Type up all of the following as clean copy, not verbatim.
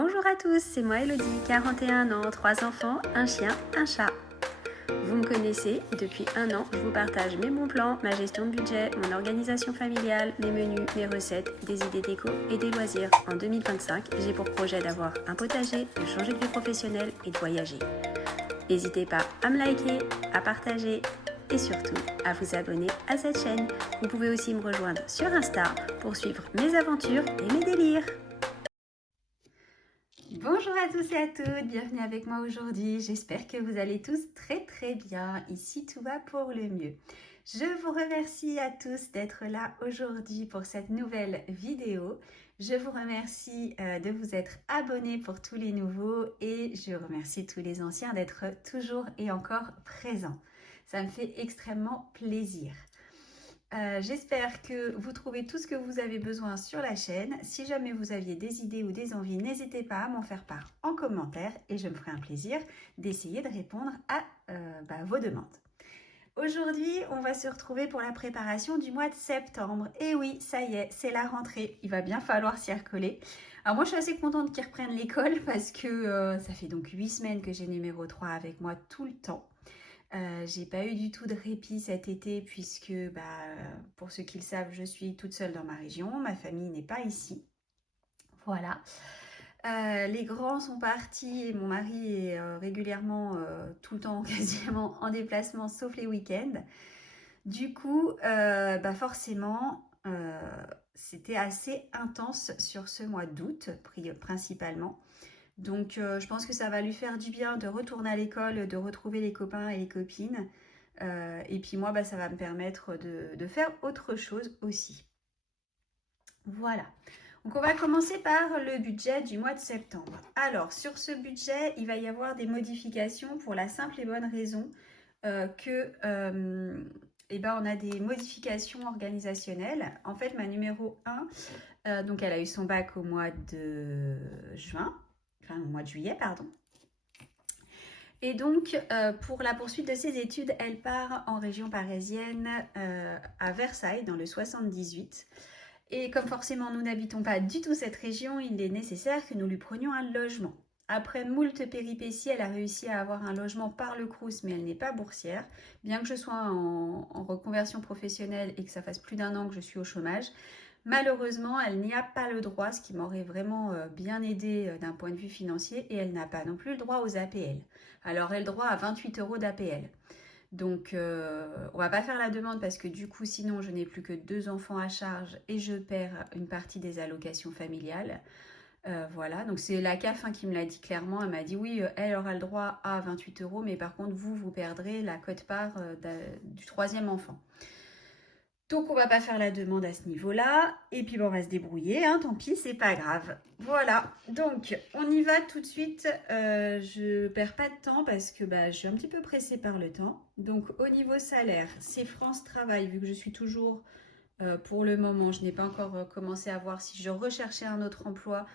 Bonjour à tous, c'est moi Elodie, 41 ans, 3 enfants, un chien, un chat. Vous me connaissez, depuis 1 an, je vous partage mes bons plans, ma gestion de budget, mon organisation familiale, mes menus, mes recettes, des idées déco et des loisirs. En 2025, j'ai pour projet d'avoir un potager, de changer de vie professionnelle et de voyager. N'hésitez pas à me liker, à partager et surtout à vous abonner à cette chaîne. Vous pouvez aussi me rejoindre sur Insta pour suivre mes aventures et mes délires. Bonjour à tous et à toutes, bienvenue avec moi aujourd'hui. J'espère que vous allez tous très bien. Ici, tout va pour le mieux. Je vous remercie à tous d'être là aujourd'hui pour cette nouvelle vidéo. Je vous remercie de vous être abonnés pour tous les nouveaux et je remercie tous les anciens d'être toujours et encore présents. Ça me fait extrêmement plaisir. J'espère que vous trouvez tout ce que vous avez besoin sur la chaîne. Si jamais vous aviez des idées ou des envies, n'hésitez pas à m'en faire part en commentaire et je me ferai un plaisir d'essayer de répondre à vos demandes. Aujourd'hui, on va se retrouver pour la préparation du mois de septembre. Et oui, ça y est, c'est la rentrée. Il va bien falloir s'y recoller. Alors moi, je suis assez contente qu'ils reprennent l'école parce que ça fait donc 8 semaines que j'ai numéro 3 avec moi tout le temps. J'ai pas eu du tout de répit cet été puisque, pour ceux qui le savent, je suis toute seule dans ma région. Ma famille n'est pas ici. Voilà. Les grands sont partis et mon mari est régulièrement, tout le temps quasiment en déplacement, sauf les week-ends. Du coup, forcément, c'était assez intense sur ce mois d'août, principalement. Donc, je pense que ça va lui faire du bien de retourner à l'école, de retrouver les copains et les copines. Et puis moi, ça va me permettre de faire autre chose aussi. Voilà. Donc, on va commencer par le budget du mois de septembre. Alors, sur ce budget, il va y avoir des modifications pour la simple et bonne raison on a des modifications organisationnelles. En fait, ma numéro 1, donc elle a eu son bac au mois de juin. Au mois de juillet, pardon. Et donc, pour la poursuite de ses études, elle part en région parisienne à Versailles, dans le 78. Et comme forcément nous n'habitons pas du tout cette région, il est nécessaire que nous lui prenions un logement. Après moult péripéties, elle a réussi à avoir un logement par le Crous, mais elle n'est pas boursière. Bien que je sois en reconversion professionnelle et que ça fasse plus d'1 an que je suis au chômage, malheureusement, elle n'y a pas le droit, ce qui m'aurait vraiment bien aidé d'un point de vue financier, et elle n'a pas non plus le droit aux APL. Alors, elle a le droit à 28 € d'APL. Donc, on va pas faire la demande parce que du coup, sinon, je n'ai plus que 2 enfants à charge et je perds une partie des allocations familiales. Voilà, donc c'est la CAF qui me l'a dit clairement. Elle m'a dit oui, elle aura le droit à 28 €, mais par contre, vous perdrez la quote-part du 3e enfant. Donc on va pas faire la demande à ce niveau-là. Et puis on va se débrouiller, tant pis, c'est pas grave. Voilà, donc on y va tout de suite. Je perds pas de temps parce que je suis un petit peu pressée par le temps. Donc au niveau salaire, c'est France Travail, vu que je suis toujours, pour le moment, je n'ai pas encore commencé à voir si je recherchais un autre emploi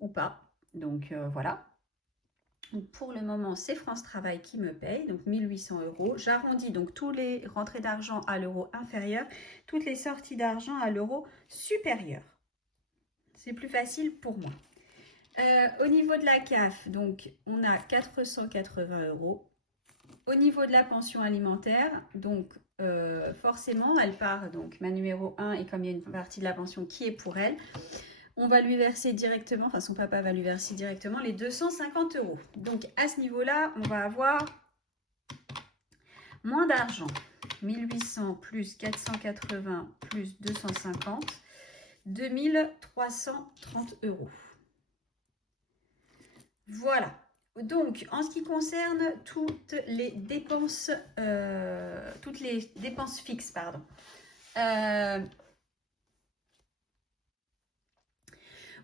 ou pas. Donc voilà. Donc pour le moment, c'est France Travail qui me paye, donc 1 800 €. J'arrondis donc tous les rentrées d'argent à l'euro inférieur, toutes les sorties d'argent à l'euro supérieur. C'est plus facile pour moi. Au niveau de la CAF, donc on a 480 €. Au niveau de la pension alimentaire, donc forcément, elle part, donc ma numéro 1, et comme il y a une partie de la pension qui est pour elle, on va lui verser directement, enfin son papa va lui verser directement les 250 €. Donc à ce niveau-là, on va avoir moins d'argent. 1 800 plus 480 plus 250, 2 330 €. Voilà. Donc, en ce qui concerne toutes les dépenses fixes,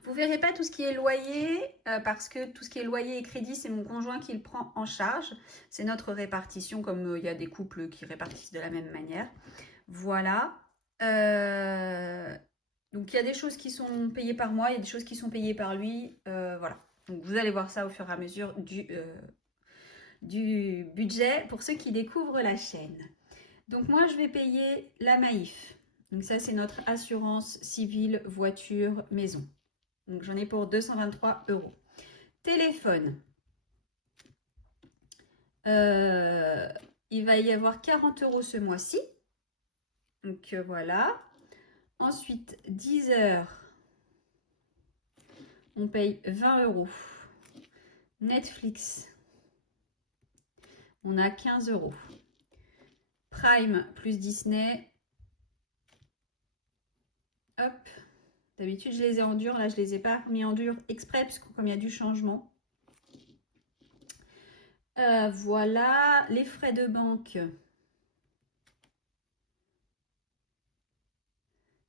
vous verrez pas tout ce qui est loyer, parce que tout ce qui est loyer et crédit, c'est mon conjoint qui le prend en charge. C'est notre répartition, comme il y a des couples qui répartissent de la même manière. Voilà. Donc, il y a des choses qui sont payées par moi, il y a des choses qui sont payées par lui. Voilà. Donc, vous allez voir ça au fur et à mesure du budget pour ceux qui découvrent la chaîne. Donc, moi, je vais payer la Maïf. Donc, ça, c'est notre assurance civile, voiture, maison. Donc j'en ai pour 223 €. Téléphone. Il va y avoir 40 € ce mois-ci. Donc voilà. Ensuite, 10 heures. On paye 20 €. Netflix. On a 15 €. Prime plus Disney. Hop. D'habitude, je les ai en dur. Là, je ne les ai pas mis en dur exprès, parce que comme il y a du changement. Voilà. Les frais de banque.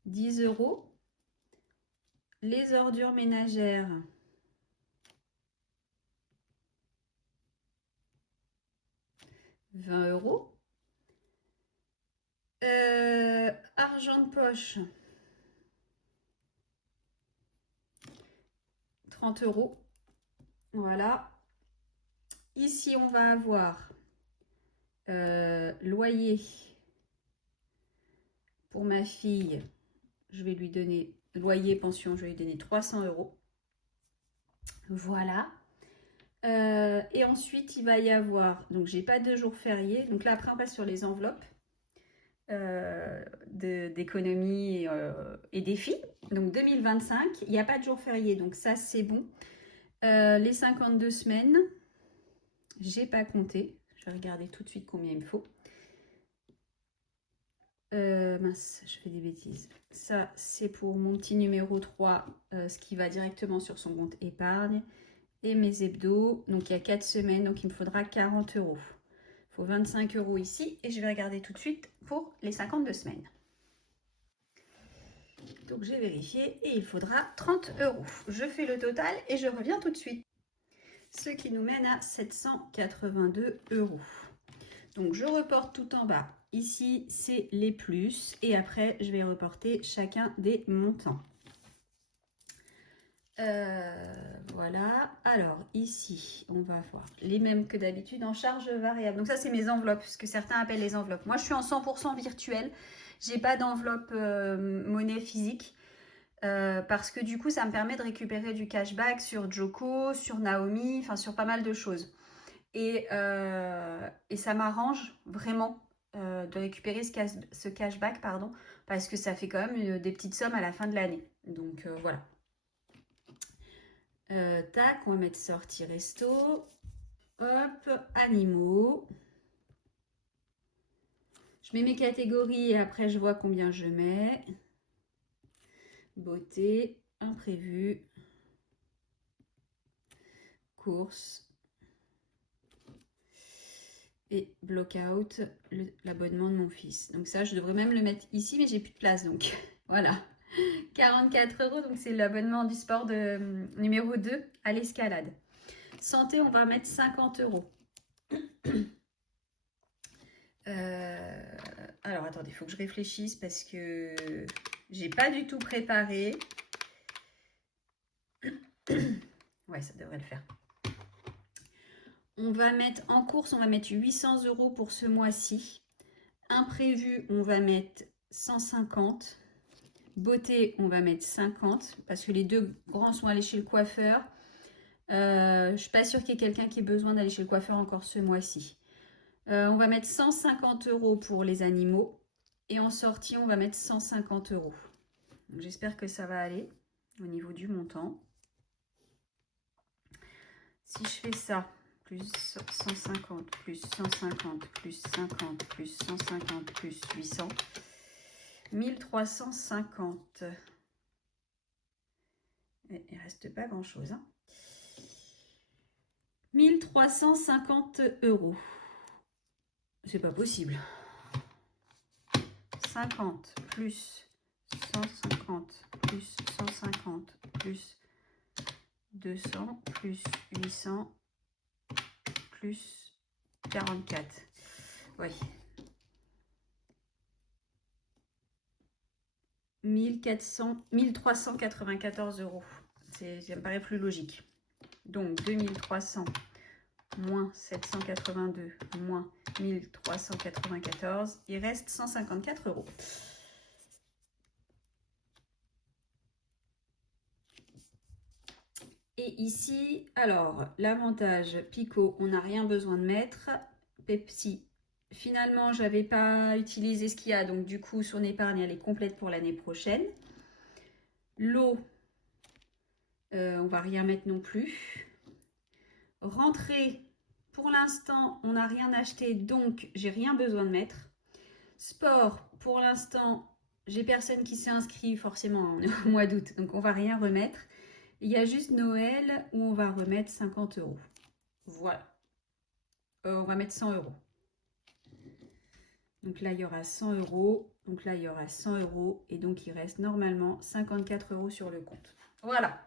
10 €. Les ordures ménagères. 20 €. Argent de poche. 30 €. Voilà. Ici, on va avoir loyer pour ma fille. Je vais lui donner loyer, pension, je vais lui donner 300 €. Voilà. Et ensuite, il va y avoir, donc j'ai pas de jours fériés. Donc là, après, on passe sur les enveloppes d'économie et défis. Donc 2025, il n'y a pas de jours fériés, donc ça, c'est bon. Les 52 semaines, j'ai pas compté. Je vais regarder tout de suite combien il me faut. Mince, je fais des bêtises. Ça, c'est pour mon petit numéro 3, ce qui va directement sur son compte épargne. Et mes hebdos, donc il y a 4 semaines, donc il me faudra 40 €. Il faut 25 € ici et je vais regarder tout de suite pour les 52 semaines. Donc j'ai vérifié et il faudra 30 €. Je fais le total et je reviens tout de suite. Ce qui nous mène à 782 €. Donc je reporte tout en bas. Ici, c'est les plus et après, je vais reporter chacun des montants. Voilà. Alors ici, on va voir les mêmes que d'habitude en charge variable. Donc ça, c'est mes enveloppes, ce que certains appellent les enveloppes. Moi, je suis en 100% virtuel. J'ai pas d'enveloppe monnaie physique parce que du coup, ça me permet de récupérer du cashback sur Joko, sur Naomi, enfin sur pas mal de choses. Et ça m'arrange vraiment de récupérer ce cashback, pardon, parce que ça fait quand même des petites sommes à la fin de l'année. Donc voilà. Tac, on va mettre sortie resto. Hop, animaux. Je mets mes catégories et après je vois combien je mets. Beauté, imprévu. Course. Et block-out, l'abonnement de mon fils. Donc ça, je devrais même le mettre ici, mais j'ai plus de place. Donc voilà. 44 €, donc c'est l'abonnement du sport de numéro 2 à l'escalade. Santé, on va mettre 50 €. Alors attendez, il faut que je réfléchisse parce que j'ai pas du tout préparé. Ouais, ça devrait le faire. On va mettre en course, on va mettre 800 € pour ce mois-ci. Imprévu, on va mettre 150. Beauté, on va mettre 50 parce que les deux grands sont allés chez le coiffeur. Je suis pas sûre qu'il y ait quelqu'un qui ait besoin d'aller chez le coiffeur encore ce mois-ci. On va mettre 150 € pour les animaux. Et en sortie, on va mettre 150 €. J'espère que ça va aller au niveau du montant. Si je fais ça, plus 150, plus 150, plus 50, plus 150, plus 800, 1350. Et il reste pas grand-chose. Hein. 1350 €. C'est pas possible. 50 plus 150 plus 150 plus 200 plus 800 plus 44. Oui. 1394 €. Ça me paraît plus logique. Donc 2300 moins 782 moins 1394, il reste 154 €. Et ici, alors, l'avantage, Pico, on n'a rien besoin de mettre. Pepsi, finalement, je n'avais pas utilisé ce qu'il y a, donc du coup, son épargne, elle est complète pour l'année prochaine. L'eau, on va rien mettre non plus. Rentrée, pour l'instant, on n'a rien acheté, donc j'ai rien besoin de mettre. Sport, pour l'instant, j'ai personne qui s'est inscrit, forcément, on est au mois d'août, donc on va rien remettre. Il y a juste Noël où on va remettre 50 €. Voilà. On va mettre 100 €. Donc là, il y aura 100 €. Donc là, il y aura 100 €. Et donc, il reste normalement 54 € sur le compte. Voilà.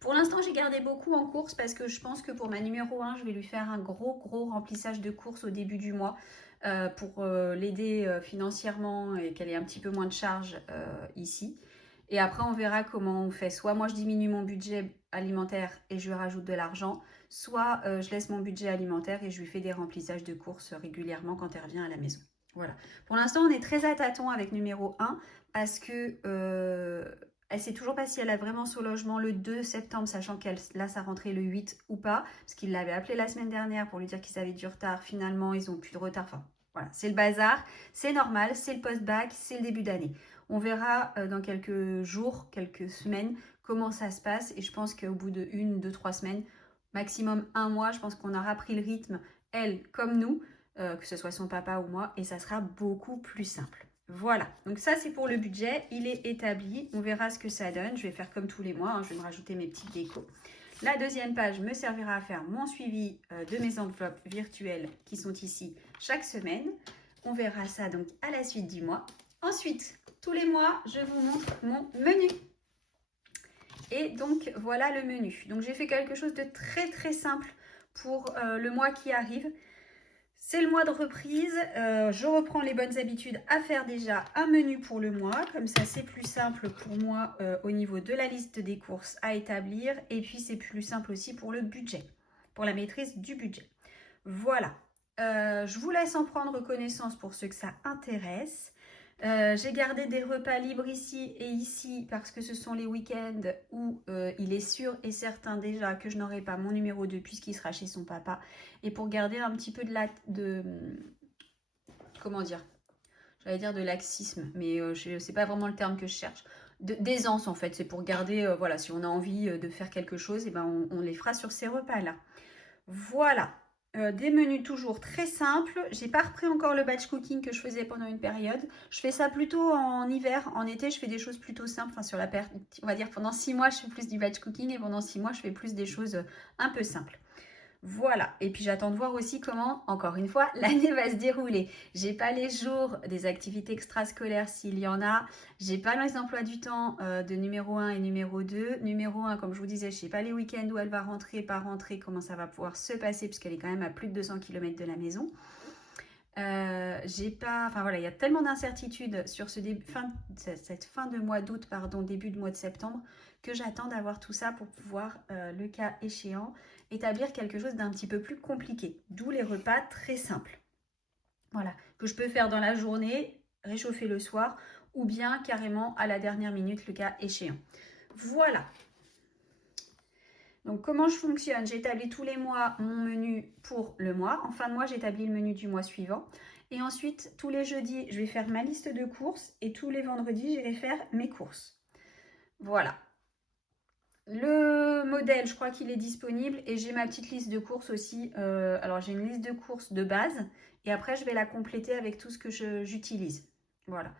Pour l'instant, j'ai gardé beaucoup en course parce que je pense que pour ma numéro 1, je vais lui faire un gros remplissage de courses au début du mois pour l'aider financièrement et qu'elle ait un petit peu moins de charges ici. Et après, on verra comment on fait. Soit moi, je diminue mon budget alimentaire et je lui rajoute de l'argent, soit je laisse mon budget alimentaire et je lui fais des remplissages de courses régulièrement quand elle revient à la maison. Voilà. Pour l'instant, on est très à tâtons avec numéro 1 parce que elle ne sait toujours pas si elle a vraiment son logement le 2 septembre, sachant qu'elle là, sa rentrée le 8 ou pas, parce qu'il l'avait appelé la semaine dernière pour lui dire qu'ils avaient du retard. Finalement, ils n'ont plus de retard. Enfin, voilà, c'est le bazar, c'est normal, c'est le post-bac, c'est le début d'année. On verra dans quelques jours, quelques semaines, comment ça se passe. Et je pense qu'au bout de 1, 2, 3 semaines, maximum 1 mois, je pense qu'on aura pris le rythme, elle comme nous, que ce soit son papa ou moi, et ça sera beaucoup plus simple. Voilà, donc ça c'est pour le budget, il est établi, on verra ce que ça donne. Je vais faire comme tous les mois, je vais me rajouter mes petites décos. La deuxième page me servira à faire mon suivi de mes enveloppes virtuelles qui sont ici chaque semaine. On verra ça donc à la suite du mois. Ensuite, tous les mois, je vous montre mon menu. Et donc, voilà le menu. Donc, j'ai fait quelque chose de très simple pour le mois qui arrive. C'est le mois de reprise. Je reprends les bonnes habitudes à faire déjà un menu pour le mois. Comme ça, c'est plus simple pour moi au niveau de la liste des courses à établir. Et puis, c'est plus simple aussi pour le budget, pour la maîtrise du budget. Voilà. Je vous laisse en prendre connaissance pour ceux que ça intéresse. J'ai gardé des repas libres ici et ici parce que ce sont les week-ends où il est sûr et certain déjà que je n'aurai pas mon numéro 2 puisqu'il sera chez son papa. Et pour garder un petit peu comment dire, j'allais dire de laxisme, mais c'est pas vraiment le terme que je cherche. D'aisance en fait, c'est pour garder, voilà, si on a envie de faire quelque chose, et ben on les fera sur ces repas-là. Voilà. Des menus toujours très simples. J'ai pas repris encore le batch cooking que je faisais pendant une période. Je fais ça plutôt en hiver. En été, je fais des choses plutôt simples. Enfin, sur la période, on va dire pendant 6 mois, je fais plus du batch cooking et pendant 6 mois, je fais plus des choses un peu simples. Voilà, et puis j'attends de voir aussi comment, encore une fois, l'année va se dérouler. J'ai pas les jours des activités extrascolaires s'il y en a. J'ai pas les emplois du temps de numéro 1 et numéro 2. Numéro 1, comme je vous disais, je sais pas les week-ends où elle va rentrer, pas rentrer, comment ça va pouvoir se passer, puisqu'elle est quand même à plus de 200 km de la maison. J'ai pas, enfin voilà, il y a tellement d'incertitudes sur cette fin de mois d'août, début de mois de septembre, que j'attends d'avoir tout ça pour pouvoir, le cas échéant, établir quelque chose d'un petit peu plus compliqué. D'où les repas très simples. Voilà, que je peux faire dans la journée, réchauffer le soir, ou bien carrément à la dernière minute, le cas échéant. Voilà. Donc, comment je fonctionne? J'établis tous les mois mon menu pour le mois. En fin de mois, j'établis le menu du mois suivant. Et ensuite, tous les jeudis, je vais faire ma liste de courses. Et tous les vendredis, j'irai faire mes courses. Voilà. Le modèle, je crois qu'il est disponible. Et j'ai ma petite liste de courses aussi. Alors, j'ai une liste de courses de base. Et après, je vais la compléter avec tout ce que j'utilise. Voilà.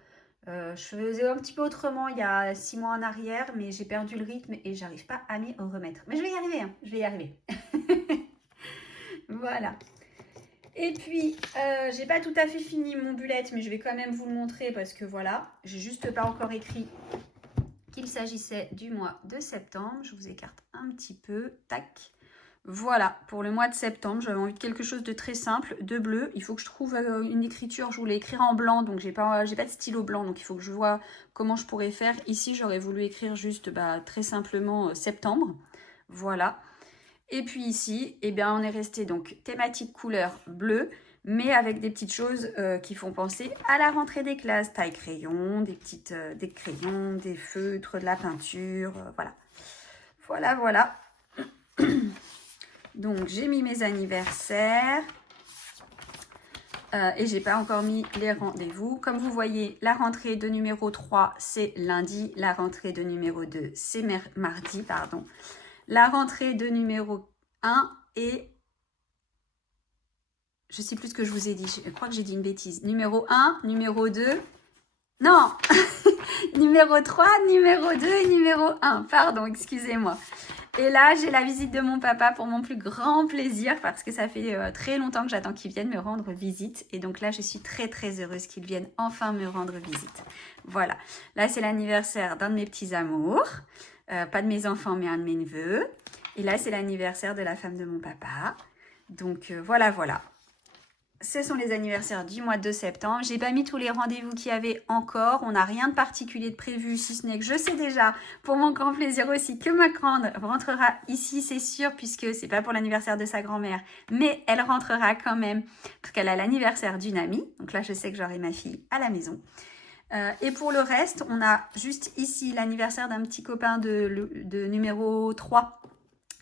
Je faisais un petit peu autrement il y a 6 mois en arrière, mais j'ai perdu le rythme et j'arrive pas à m'y remettre. Mais je vais y arriver, hein, je vais y arriver. Voilà. Et puis, j'ai pas tout à fait fini mon bullet, mais je vais quand même vous le montrer parce que voilà, j'ai juste pas encore écrit qu'il s'agissait du mois de septembre. Je vous écarte un petit peu, tac. Voilà, pour le mois de septembre, j'avais envie de quelque chose de très simple, de bleu. Il faut que je trouve une écriture, je voulais écrire en blanc, donc j'ai pas de stylo blanc, donc il faut que je vois comment je pourrais faire. Ici, j'aurais voulu écrire juste très simplement septembre, voilà. Et puis ici, eh bien, on est resté donc thématique couleur bleue, mais avec des petites choses qui font penser à la rentrée des classes, taille crayon, des crayons, des feutres, de la peinture, voilà. Voilà, voilà. Donc, j'ai mis mes anniversaires. Et j'ai pas encore mis les rendez-vous. Comme vous voyez, la rentrée de numéro 3, c'est lundi. La rentrée de numéro 2, c'est mardi, pardon. La rentrée de numéro 1 est... Je sais plus ce que je vous ai dit. Je crois que j'ai dit une bêtise. Numéro 1, numéro 2... Non Numéro 3, numéro 2 et numéro 1. Pardon, excusez-moi. Et là, j'ai la visite de mon papa pour mon plus grand plaisir parce que ça fait très longtemps que j'attends qu'il vienne me rendre visite. Et donc là, je suis très très heureuse qu'il vienne enfin me rendre visite. Voilà. Là, c'est l'anniversaire d'un de mes petits amours. Pas de mes enfants, mais un de mes neveux. Et là, c'est l'anniversaire de la femme de mon papa. Donc voilà, voilà. Ce sont les anniversaires du mois de septembre. J'ai pas mis tous les rendez-vous qu'il y avait encore. On n'a rien de particulier de prévu, si ce n'est que je sais déjà, pour mon grand plaisir aussi, que ma grande rentrera ici, c'est sûr, puisque c'est pas pour l'anniversaire de sa grand-mère, mais elle rentrera quand même, parce qu'elle a l'anniversaire d'une amie. Donc là, je sais que j'aurai ma fille à la maison. Et pour le reste, on a juste ici l'anniversaire d'un petit copain de numéro 3.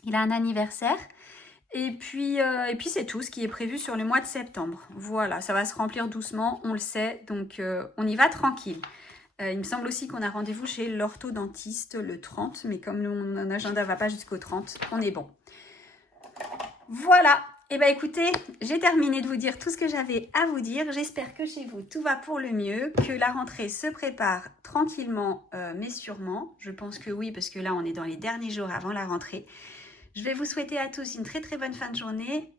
Il a un anniversaire. Et puis c'est tout ce qui est prévu sur le mois de septembre. Voilà, ça va se remplir doucement, on le sait, donc on y va tranquille. Il me semble aussi qu'on a rendez-vous chez l'orthodontiste le 30, mais comme mon agenda ne va pas jusqu'au 30, on est bon. Voilà, et bien écoutez, j'ai terminé de vous dire tout ce que j'avais à vous dire. J'espère que chez vous, tout va pour le mieux, que la rentrée se prépare tranquillement, mais sûrement. Je pense que oui, parce que là, on est dans les derniers jours avant la rentrée. Je vais vous souhaiter à tous une très très bonne fin de journée,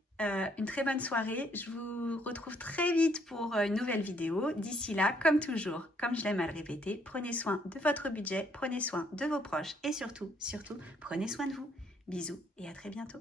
une très bonne soirée. Je vous retrouve très vite pour une nouvelle vidéo. D'ici là, comme toujours, comme je l'aime à le répéter, prenez soin de votre budget, prenez soin de vos proches et surtout, surtout, prenez soin de vous. Bisous et à très bientôt.